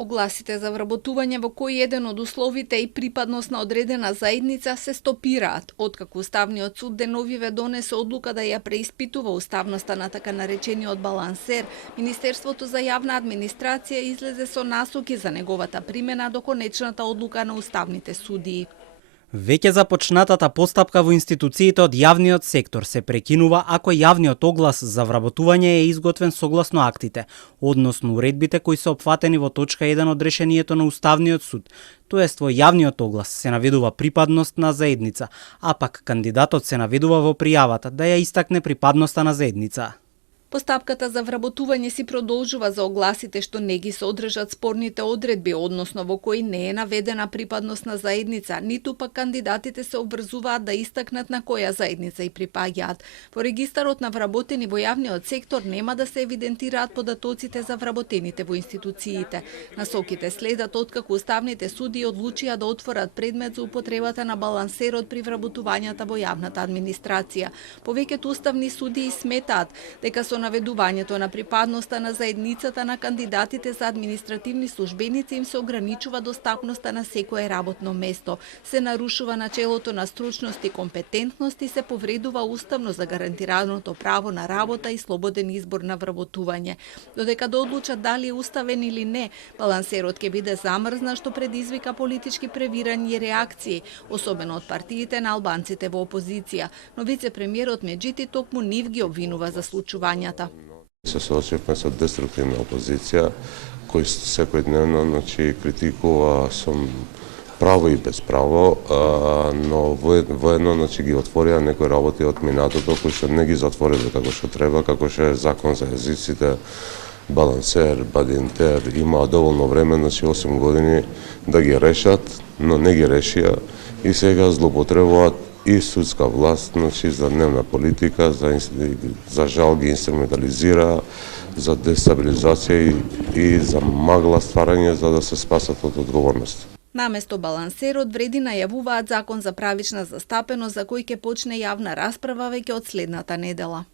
Огласите за вработување во кој еден од условите и припадност на одредена заедница се стопираат, откако Уставниот суд деновиве донесе одлука да ја преиспитува уставноста на така наречениот балансер. Министерството за јавна администрација излезе со насоки за неговата примена до конечната одлука на уставните судии. Веќе започнатата постапка во институциите од јавниот сектор се прекинува ако јавниот оглас за вработување е изготвен согласно актите, односно уредбите кои се опфатени во точка 1 од решението на Уставниот суд. Тоест во јавниот оглас се наведува припадност на заедница, а пак кандидатот се наведува во пријавата да ја истакне припадноста на заедница. Постапката за вработување си продолжува за огласите што не ги содржат спорните одредби, односно во кои не е наведена припадност на заедница, ниту пак кандидатите се обврзуваат да истакнат на која заедница и припаѓаат. Во регистарот на вработени во јавниот сектор нема да се евидентираат податоците за вработените во институциите. Насоките следат откако уставните суди одлучија да отворат предмет за употребата на балансерот при вработувањата во јавната администрација. Повеќето уставни судии сметаат дека со наведувањето на припадноста на заедницата на кандидатите за административни службеници им се ограничува достапноста на секое работно место, се нарушува начелото на стручност и компетентност и се повредува уставно загарантираното право на работа и слободен избор на вработување. Додека да одлучат дали е уставен или не, балансерот ќе биде замрзнат што предизвика политички превирања и реакции, особено од партиите на албанците во опозиција, но вице-премиерот Меджити токму нив ги обвинува за случувањата. Се соочивме со деструктивна опозиција, кој секојдневно критикува со право и без право, но воедно ги отворија некои работи од минатото кои што не ги затвориле како што треба, како што е закон за езиците, балансер, бадинтер, имаа доволно време, 8 години да ги решат, но не ги решија и сега злоупотребуваат и судска власт, за дневна политика, за жал ги инструментализира, за дестабилизација и за магла стварање за да се спасат од одговорност. Наместо балансерот вреди најавуваат закон за правична застапеност за кој ќе почне јавна расправа веќе од следната недела.